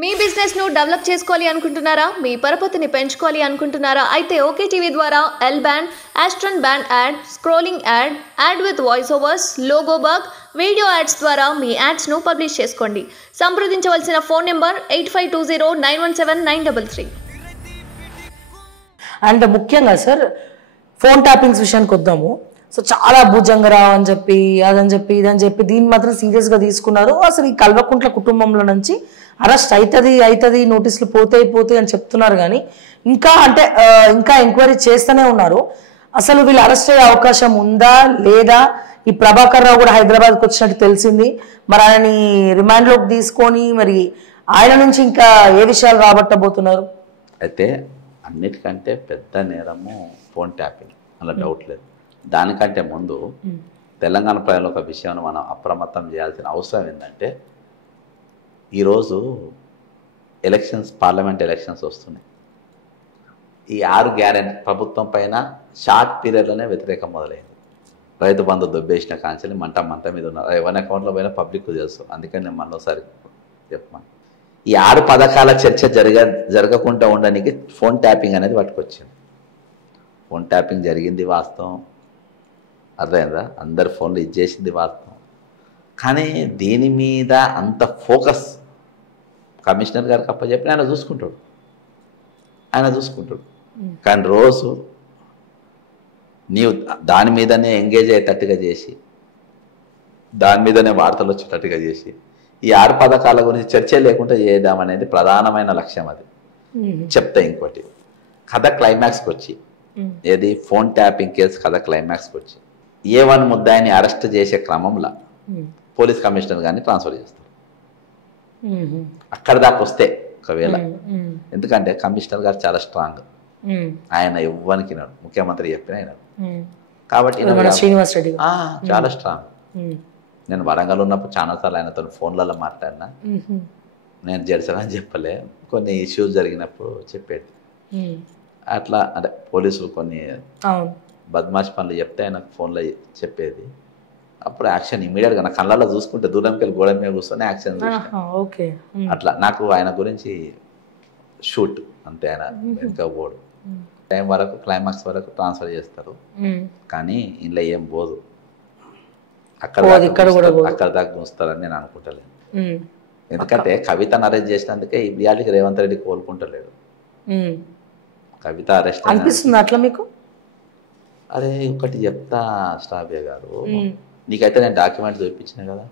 మీ business ను develop చేసుకోవాలి అనుకుంటున్నారా? మీ పరపతిని పెంచుకోవాలి అనుకుంటున్నారా? అయితే ఓకే టీవీ ద్వారా ఎల్ బ్యాండ్, ఆస్ట్రన్ band ad, scrolling ad, ad with voice overs, logo bug, video ads ద్వారా మీ యాడ్స్ ను పబ్లిష్ చేసుకోండి. సంప్రదించవలసిన ఫోన్ నెంబర్ 8520917933. అండ్ ముఖ్యంగా సార్ ఫోన్ ట్యాపింగ్స్ విషయానికి వద్దాము. సో చాలా భుజంగరావు అని చెప్పి అదని చెప్పి ఇదని చెప్పి దీన్ని మాత్రం సీరియస్గా తీసుకున్నారు. అసలు ఈ కల్వకుంట్ల కుటుంబంలో నుంచి అరెస్ట్ అవుతుంది నోటీసులు పోతాయి అని చెప్తున్నారు. కానీ ఇంకా ఇంకా ఎంక్వైరీ చేస్తూనే ఉన్నారు. అసలు వీళ్ళు అరెస్ట్ అయ్యే అవకాశం ఉందా లేదా? ఈ ప్రభాకర్ రావు కూడా హైదరాబాద్కి వచ్చినట్టు తెలిసింది. మరి ఆయనని రిమాండ్లోకి తీసుకొని మరి ఆయన నుంచి ఇంకా ఏ విషయాలు రాబట్టబోతున్నారు? అయితే అన్నిటికంటే పెద్ద నేరము ఫోన్ ట్యాపింగ్, అలా డౌట్ లేదు. దానికంటే ముందు తెలంగాణ ప్రజలు ఒక విషయాన్ని మనం అప్రమత్తం చేయాల్సిన అవసరం ఏంటంటే, ఈరోజు పార్లమెంట్ ఎలక్షన్స్ వస్తున్నాయి. ఈ 6 గ్యారెంటీ ప్రభుత్వం పైన షార్ట్ పీరియడ్లోనే వ్యతిరేకం మొదలైంది. రైతు బంధు దొబ్బేసిన కాంచెల్ని మంట మీద ఉన్నారు. ఎవరి అకౌంట్లో పోయినా పబ్లిక్ తెలుసు. అందుకని నేను మరోసారి చెప్పమను. ఈ 6 పథకాల చర్చ జరగకుండా ఉండడానికి ఫోన్ ట్యాపింగ్ అనేది పట్టుకొచ్చింది. ఫోన్ ట్యాపింగ్ జరిగింది వాస్తవం, అర్థమైందా? అందరు ఫోన్లు ఇచ్చేసింది వాస్తవం. కానీ దీని మీద అంత ఫోకస్ కమిషనర్ గారికి అప్పచెప్పి ఆయన చూసుకుంటాడు. కానీ రోజు నీవు దాని మీదనే ఎంగేజ్ అయ్యేటట్టుగా చేసి, దాని మీదనే వార్తలు వచ్చేటట్టుగా చేసి, ఈ 6 పథకాల గురించి చర్చ లేకుండా చేద్దామనేది ప్రధానమైన లక్ష్యం. అది చెప్తా. ఇంకోటి, కథ క్లైమాక్స్కి వచ్చి, ఏది ఫోన్ ట్యాపింగ్ కేసు కథ క్లైమాక్స్కి వచ్చి A1 ముద్దాయిని అరెస్ట్ చేసే క్రమంలో పోలీస్ కమిషనర్ గారిని ట్రాన్స్ఫర్ చేస్తారు. అక్కడ దాకా వస్తే ఒకవేళ, ఎందుకంటే కమిషనర్ గారు చాలా స్ట్రాంగ్, ఆయన ఇవ్వనికి ముఖ్యమంత్రి చెప్పిన ఆయన కాబట్టి శ్రీనివాస్ రెడ్డి చాలా స్ట్రాంగ్. నేను వరంగల్ ఉన్నప్పుడు చాలాసార్లు ఆయనతో ఫోన్లలో మాట్లాడినా. నేను జడ్సని చెప్పలే, కొన్ని ఇష్యూస్ జరిగినప్పుడు చెప్పేది. అట్లా అంటే పోలీసులు కొన్ని బద్మాష్ పనులు చెప్తే ఆయనకు ఫోన్లో చెప్పేది. అప్పుడు యాక్షన్ ఇమీడియట్గా నా కళ్ళల్లో చూసుకుంటే దూరంకి వెళ్ళి గోడ మీద కూర్చొని యాక్షన్ అట్లా. నాకు ఆయన గురించి షూట్ అంతే, ఆయన వెనుక పోడు. టైం వరకు క్లైమాక్స్ వరకు ట్రాన్స్ఫర్ చేస్తారు, కానీ ఇంట్లో ఏం పోదు. అక్కడ దాకా చూస్తారని నేను అనుకుంటలేను. ఎందుకంటే కవితను అరెస్ట్ చేసినందుకే ఈ బియాడికి రేవంత్ రెడ్డి కోలుకుంటలేడు. కవిత అరెస్ట్ అనిపిస్తుంది అట్లా మీకు? అరే ఒకటి చెప్తా శ్రావ్య గారు, నీకైతే నేను డాక్యుమెంట్స్ చూపించిన కదా,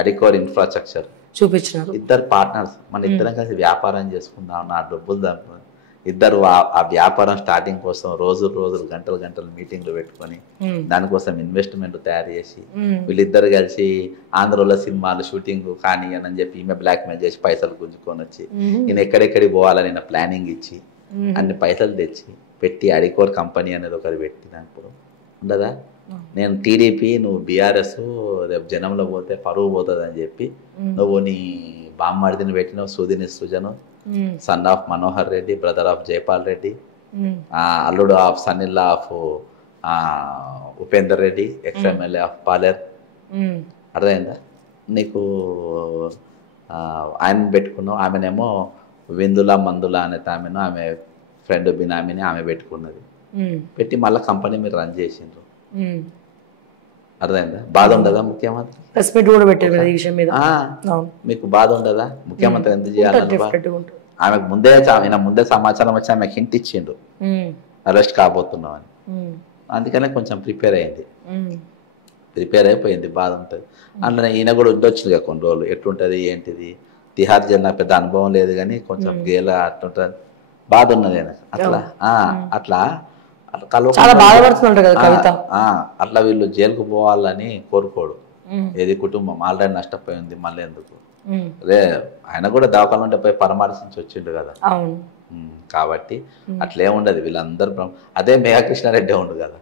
అడికోర్ ఇన్ఫ్రాస్ట్రక్చర్ చూపించిన. ఇద్దరు పార్ట్నర్స్, మన ఇద్దరం కలిసి వ్యాపారం చేసుకుందాం, నా డబ్బులు దాంట్లో ఇద్దరు ఆ వ్యాపారం స్టార్టింగ్ కోసం రోజులు గంటలు మీటింగ్లు పెట్టుకొని దానికోసం ఇన్వెస్ట్మెంట్ తయారు చేసి వీళ్ళిద్దరు కలిసి ఆంధ్రలో సినిమాలు షూటింగ్ కానీ అని చెప్పి ఈమె బ్లాక్మెయిల్ చేసి పైసలు గుంజుకొని వచ్చి నేను ఎక్కడెక్కడికి పోవాలని నా ప్లానింగ్ ఇచ్చి అన్ని పైసలు తెచ్చి పెట్టి అడికోర్ కంపెనీ అనేది ఒకటి పెట్టినప్పుడు ఉండదా? నేను టీడీపీ, నువ్వు బీఆర్ఎస్, రేపు జనంలో పోతే పరువు పోతుంది అని చెప్పి నువ్వు నీ బామ్మడిదిని పెట్టినావు. సుధిని సుజను, son of Manohar Reddy, brother of Jaipal Reddy, అల్లుడు ఆఫ్ సన్నిల్లా of Upender Reddy, ex MLA of Palair. అర్థమైందా నీకు? ఆయన పెట్టుకున్నావు. ఆమెనేమో విందుల మందుల అనే ఆమెను, ఆమె ఫ్రెండ్ బినామీని ఆమె పెట్టుకున్నది. పెట్టి మళ్ళీ కంపెనీ మీరు రన్ చేసిండ్రు. అర్థమైందా? బాధ ఉండదా ముఖ్యమంత్రి? మీకు బాధ ఉండదా? ముఖ్యమంత్రి ఎందుకు చేయాలని ఆమెకు ముందే సమాచారం వచ్చి ఆమెకు హింట్ ఇచ్చిండు అరెస్ట్ కాబోతున్నాం అని. అందుకనే కొంచెం ప్రిపేర్ అయిపోయింది. బాధ ఉంటుంది. అందులో ఈయన కూడా ఉండొచ్చు కదా కొన్ని రోజులు. ఎట్లుంటుంది ఏంటిది? తిహార్ జైలు నాకు పెద్ద అనుభవం లేదు, కానీ కొంచెం గేల అట్లుంటుంది, బాధ ఉన్నది అట్లా అట్లా వీళ్ళు జైలుకు పోవాలని కోరుకోడు. ఏది కుటుంబం ఆల్రెడీ నష్టపోయింది, మళ్ళీ ఎందుకు? ఆయన కూడా దవాఖాన ఉంటే పోయి పరామర్శించి వచ్చిండు కదా. కాబట్టి అట్లేముండదు. వీళ్ళందరూ అదే మేఘకృష్ణారెడ్డి ఉండు కదా.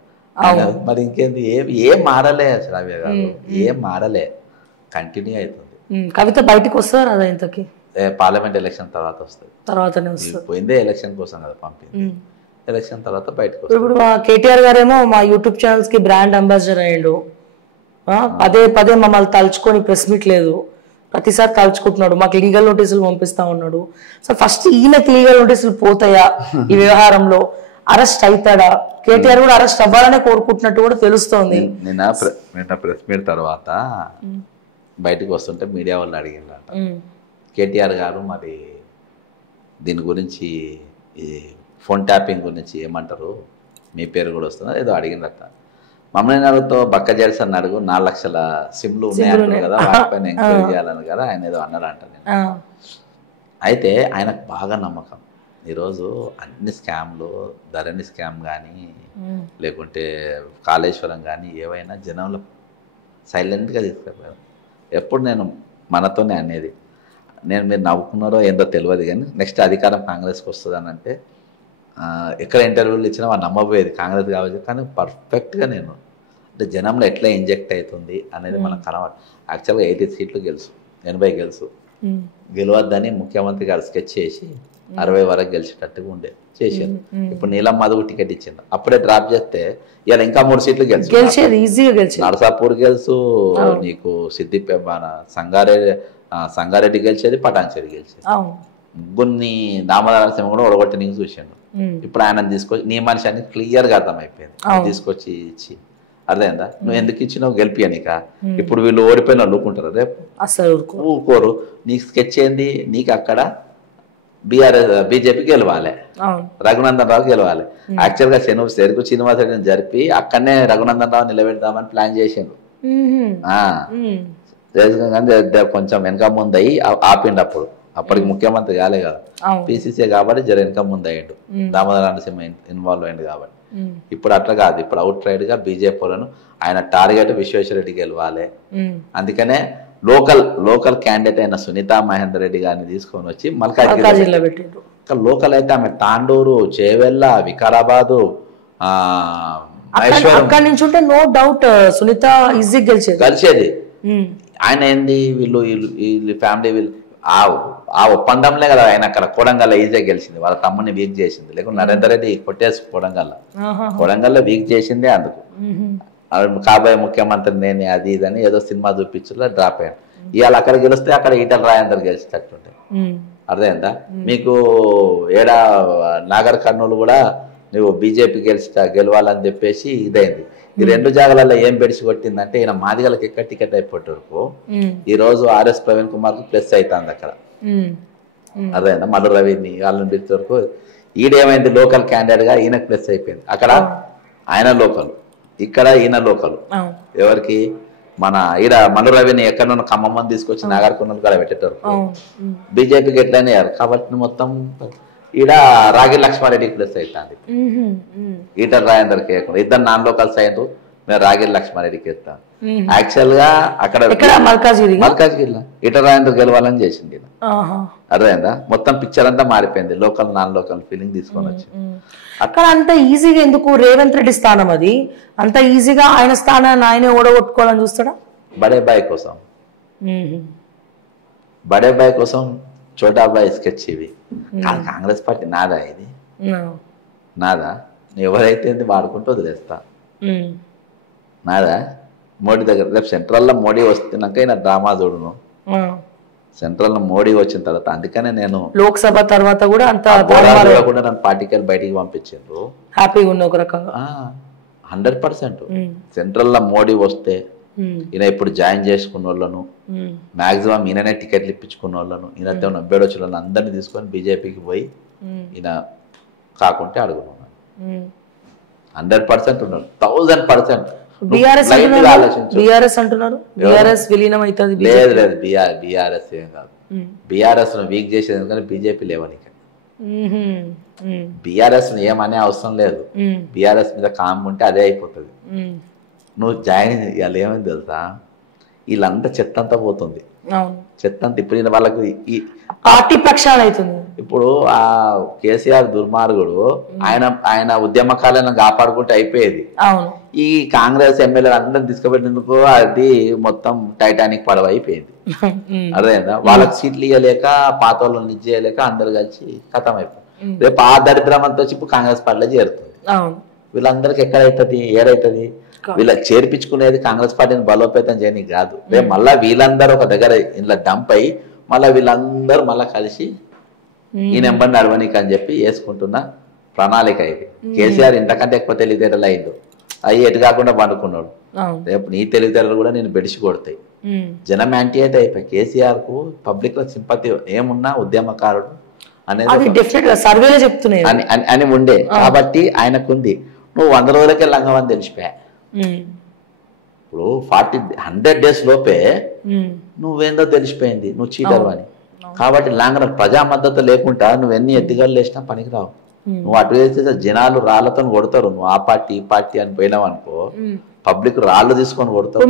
మరి ఇంకేంది? ఏం మారలే శ్రావ్య గారు, ఏం మారలే, కంటిన్యూ అవుతుంది. కవిత బయటకు వస్తారు అదే ఇంతకి పార్లమెంట్ ఎలక్షన్ తర్వాత వస్తుంది. పోయిందే ఎలక్షన్ కోసం కదా పంపింది. ఎలక్షన్ తర్వాత బయటకు వస్తుంది. ఇప్పుడు కేటీఆర్ గారేమో మా యూట్యూబ్ ఛానల్స్ కి బ్రాండ్ అంబాసిడర్ అయ్యిండు. పదే మమ్మల్ని తలుచుకొని ప్రెస్ మీట్ లేదు. ప్రతిసారి తలుచుకుంటున్నాడు, మాకు లీగల్ నోటీసులు పంపిస్తా ఉన్నాడు. సో ఫస్ట్ ఈయనకి లీగల్ నోటీసులు పోతాయా ఈ వ్యవహారంలో, అరెస్ట్ అవుతాడా? కేటీఆర్ కూడా అరెస్ట్ అవ్వాలనే కోరుకుంటున్నట్టు కూడా తెలుస్తోంది. నిన్న ప్రెస్ మీట్ తర్వాత బయటకు వస్తుంటే మీడియా వాళ్ళు అడిగిందంట, కేటీఆర్ గారు మరి దీని గురించి ఈ ఫోన్ ట్యాపింగ్ గురించి ఏమంటారు, మీ పేరు కూడా వస్తుందా ఏదో అడిగిందట. మమ్మల్ని అడుగుతో బక్క జెర్సన్ అడుగు 4 లక్షల సిమ్లు ఉన్నాయంటారు కదా, వాటిపైన ఎంక్వైరీ చేయాలని కదా ఆయన ఏదో అన్నారంట. నేను అయితే ఆయనకు బాగా నమ్మకం, ఈరోజు అన్ని స్కామ్లు, ధరణి స్కామ్ కానీ లేకుంటే కాళేశ్వరం కానీ ఏవైనా జనంలో సైలెంట్గా తీసుకెళ్ళారు. ఎప్పుడు నేను మనతోనే అనేది, నేను మీరు నవ్వుకున్నారో ఏందో తెలియదు కానీ నెక్స్ట్ అధికారం కాంగ్రెస్కి వస్తుందని అంటే ఎక్కడ ఇంటర్వ్యూలు ఇచ్చినా వాళ్ళు నమ్మబోయేది కాంగ్రెస్ కావచ్చు. కానీ పర్ఫెక్ట్గా నేను అంటే జనంలో ఎట్లా ఇంజెక్ట్ అవుతుంది అనేది మనకు కనబడు. యాక్చువల్గా 80 సీట్లు గెలుసు, 80 గెలుసు, గెలవద్దని ముఖ్యమంత్రి గారు స్కెచ్ చేసి 60 వరకు గెలిచేటట్టుగా ఉండే చేశారు. ఇప్పుడు నీలం మధుకు టికెట్ ఇచ్చింది, అప్పుడే డ్రాప్ చేస్తే ఇలా ఇంకా 3 సీట్లు గెలిచి, నరసాపూర్ గెలుసు, నీకు సిద్దిపేట సంగారెడ్డి గెలిచేది, పటాన్చేరి గెలిచేది. ముగ్గురిని దామోదర నరసింహ కూడా ఒడగొట్టడానికి చూసాడు. ఇప్పుడు ఆయన తీసుకొచ్చి నీ మనిషి అని క్లియర్గా అర్థమైపోయింది, తీసుకొచ్చి ఇచ్చి అర్థమైందా, నువ్వు ఎందుకు ఇచ్చినావు గెలిపియనిక. ఇప్పుడు వీళ్ళు ఓడిపోయిన వాళ్ళు ఊరుకుంటారు, రేపు అసలు ఊరుకోరు. నీకు స్కెచ్ ఏంది, నీకు అక్కడ బీజేపీ గెలవాలి, రఘునందన్ రావు గెలవాలి. యాక్చువల్గా చెరుకు శ్రీనివాసరెడ్డిని జరిపి అక్కడనే రఘునందన్ రావు నిలబెడదామని ప్లాన్ చేసిండు. కొంచెం వెనక ముందు అయ్యి ఆపిండు, అప్పటికి ముఖ్యమంత్రి కాలే కదా, పిసిసి కాబట్టి జర వెనక ముందు అయ్యిండు, దామోదర నరసింహ ఇన్వాల్వ్ అయ్యిండు కాబట్టి. ఇప్పుడు అట్లా కాదు, ఇప్పుడు అవుట్ రైడ్ గా బీజేపీలను ఆయన టార్గెట్ విశ్వేశ్వరరెడ్డి గెలవాలి. అందుకనే లోకల్ క్యాండిడేట్ అయిన సునీతా మహేందర్ రెడ్డి గారిని తీసుకొని వచ్చి మల్కాజ్గిరిలో పెట్టిండు. లోకల్ అయితే ఆమె తాండూరు, చేవెళ్ళ, వికారాబాదు, అక్కడి నుంచి ఉంటే నో డౌట్ సునీత ఈజీ గెలిచేది. ఆయన ఏంది వీళ్ళు ఫ్యామిలీ వీళ్ళు ఆ ఒప్పందంలే కదా ఆయన అక్కడ కొడంగల్ ఈజీగా గెలిచింది, వాళ్ళ తమ్ముని వీక్ చేసింది. లేకుంటే నరేందర్ రెడ్డి కొట్టేసి కొడంగల్లో వీక్ చేసిందే. అందుకు కాబోయే ముఖ్యమంత్రి నేను అది ఇదని ఏదో సినిమా చూపించులో డ్రాప్ అయ్యాను. ఇవాళ అక్కడ గెలిస్తే అక్కడ ఈటల రాజేందర్ గెలిచేటట్టుంటే అర్థమైందా మీకు. నాగర్ కర్నూలు కూడా నువ్వు బీజేపీ గెలవాలని చెప్పేసి ఇదైంది. ఈ 2 జాగాలలో ఏం బెడిసి కొట్టిందంటే ఈయన మాదిగలకు ఎక్కడ టికెట్ అయిపోయే వరకు ఈ రోజు ఆర్ఎస్ ప్రవీణ్ కుమార్ కు ప్లస్ అవుతుంది అక్కడ, అర్థమైందా. మల్లు రవిని వాళ్ళని పిలిచే వరకు ఈడేమైంది, లోకల్ క్యాండిడేట్ గా ఈయనకు ప్లస్ అయిపోయింది. అక్కడ ఆయన లోకల్, ఇక్కడ ఈయన లోకల్. ఎవరికి మన ఈడ మల్లు రవిని ఎక్కడన్నా ఖమ్మం తీసుకొచ్చి నాగర్ కర్నూలు కూడా పెట్టేటారు, బీజేపీకి ఎట్లయినా కాబట్టి మొత్తం ఈడ రాగి లక్ష్మారెడ్డికి ప్లస్ అవుతుంది, ఈటల రాజేందర్కి వేయకుండా. ఇద్దరు నాన్ లోకల్స్ అయ్యారు, మేము రాగి లక్ష్మారెడ్డికి వేస్తాం. యాక్చువల్ గా అక్కడ మల్కాజ్గిరిలో ఈటల రాజేందర్ గెలవాలని చేసింది, అర్థమైందా. మొత్తం పిక్చర్ అంతా మారిపోయింది, లోకల్ నాన్ లోకల్ ఫీలింగ్ తీసుకొని వచ్చి. అక్కడ అంత ఈజీగా ఎందుకు రేవంత్ రెడ్డి స్థానం, అది అంత ఈజీగా ఆయన స్థానాన్ని ఆయనే ఓడగొట్టుకోవాలని చూస్తాడా? బడే బాయ్ కోసం చోటా బాయ్ స్కెచ్ ఇవి. కాంగ్రెస్ పార్టీ నాదా, ఇది నాదా, ఎవరైతే వాడుకుంటూ వదిలేస్తా, నాదా. మోడీ దగ్గర రేపు సెంట్రల్లో మోడీ వస్తున్నాక ఈయన డ్రామా చూడును, సెంట్రల్లో మోడీ వచ్చిన తర్వాత. అందుకనే నేను లోక్సభ తర్వాత కూడా అంత కూడా నన్ను పార్టీకి బయటికి పంపించారు, హ్యాపీగా ఉన్న ఒక రకంగా 100%. సెంట్రల్లో మోడీ వస్తే ఈయన ఇప్పుడు జాయిన్ చేసుకున్న వాళ్ళను మాక్సిమం ఈయననే టికెట్లు ఇప్పించుకున్న వాళ్ళను, ఈయనతో 70 వచ్చిన వాళ్ళని అందరినీ తీసుకొని బీజేపీకి పోయి ఈయన కాకుంటే అడుగుతున్నాను. 100% ఉన్నాడు, 1000%. బీఆర్ఎస్ అంటున్నారు, బీఆర్ఎస్ విలీనం అవుతుంది. లేదు బీఆర్ఎస్ ఏం కాదు, బీఆర్ఎస్ వీక్ చేసేది ఎందుకంటే బీజేపీ లేవని. బీఆర్ఎస్ ఏమనే అవసరం లేదు, బీఆర్ఎస్ మీద కామ్ ఉంటే అదే అయిపోతుంది. నువ్వు జాయిన్ ఇవాళ ఏమైంది తెలుసా, వీళ్ళంతా చెత్త అంతా పోతుంది, చెత్త అంతా. ఇప్పుడు వాళ్ళకు పార్టీ ప్రక్షాళన అవుతుంది. ఇప్పుడు ఆ కేసీఆర్ దుర్మార్గుడు ఆయన ఉద్యమకాలను కాపాడుకుంటే అయిపోయేది. ఈ కాంగ్రెస్ ఎమ్మెల్యేలు అందరిని తీసుకుపెట్టేందుకు అది మొత్తం టైటానిక్ పడవ అయిపోయింది, అర్థమైందా. వాళ్ళకి సీట్లు ఇవ్వలేక, పాత వాళ్ళని ఇచ్చేయలేక అందరు కలిసి ఖతం అయిపోయింది. రేపు ఆ దరిద్రం అంతా వచ్చి ఇప్పుడు కాంగ్రెస్ పార్టీలో చేరుతుంది, వీళ్ళందరికి ఎక్కడైతుంది ఏడైతుంది వీళ్ళకి చేర్పించుకునేది కాంగ్రెస్ పార్టీని బలోపేతం చేయడానికి కాదు. రేపు మళ్ళీ వీళ్ళందరూ ఒక దగ్గర ఇలా డంప్ అయ్యి మళ్ళీ వీళ్ళందరూ మళ్ళీ కలిసి ఈ నెంబర్ నడవనీకి అని చెప్పి వేసుకుంటున్న ప్రణాళిక ఇది. కేసీఆర్ ఇంతకంటే ఎక్కువ తెలివితేటలు అయిండు, అవి ఎటు కాకుండా పండుకున్నాడు. రేపు నీ తెలివితేటలు కూడా నేను బెడిసి కొడతాయి. జనం యాంటీ అయితే అయిపోయి కేసీఆర్ కు పబ్లిక్ లో సింపతి ఏమున్నా ఉద్యమకారుడు అనేది సర్వేలో చెప్తున్నాయి అని ఉండే కాబట్టి ఆయనకుంది. నువ్వు 100 రోజులకే లంగమని తెలిసిపోయా. ఇప్పుడు 100 days లోపే నువ్వేందో తెలిసిపోయింది నువ్వు చీటర్ అని. కాబట్టి లాంగన ప్రజా మద్దతు లేకుండా నువ్వు ఎన్ని ఎత్తుగలు వేసినా పనికిరావు. నువ్వు అటు వేస్తే జనాలు రాళ్లతో కొడతారు. నువ్వు ఆ పార్టీ ఈ పార్టీ అని పోయినావు అనుకో, పబ్లిక్ రాళ్ళు తీసుకొని కొడతారు.